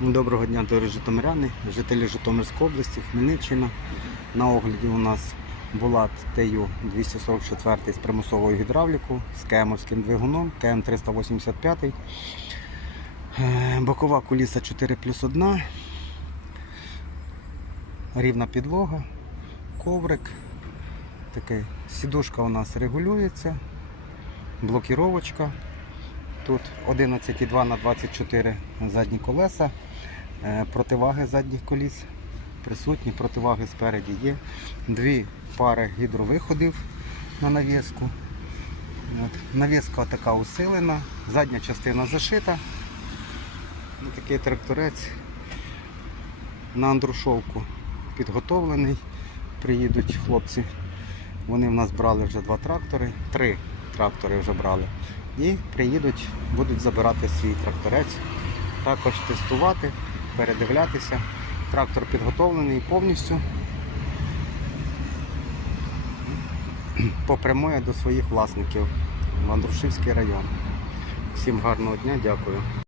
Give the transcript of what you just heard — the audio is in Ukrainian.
Доброго дня, дорогі житомиряни, жителі Житомирської області, Хмельниччина. На огляді у нас була ТЮ 244 з примусовою гідравлікою з кемовським двигуном, КМ 385. Е, Бокова куліса 4 плюс 1. Рівна підлога, коврик. Такий. Сідушка у нас регулюється, блокіровочка. Тут 11,2 на 24 задні колеса, противаги задніх коліс присутні, противаги спереді є. Дві пари гідровиходів на навіску. От. Навіска така усилена, задня частина зашита. Ну, Такий тракторець на андрушовку підготовлений. Приїдуть хлопці. Вони в нас брали вже два трактори, три трактори вже брали. І приїдуть, будуть забирати свій тракторець, також тестувати, передивлятися. Трактор підготовлений повністю. Попрямує до своїх власників в Андрушівський район. Всім гарного дня, дякую.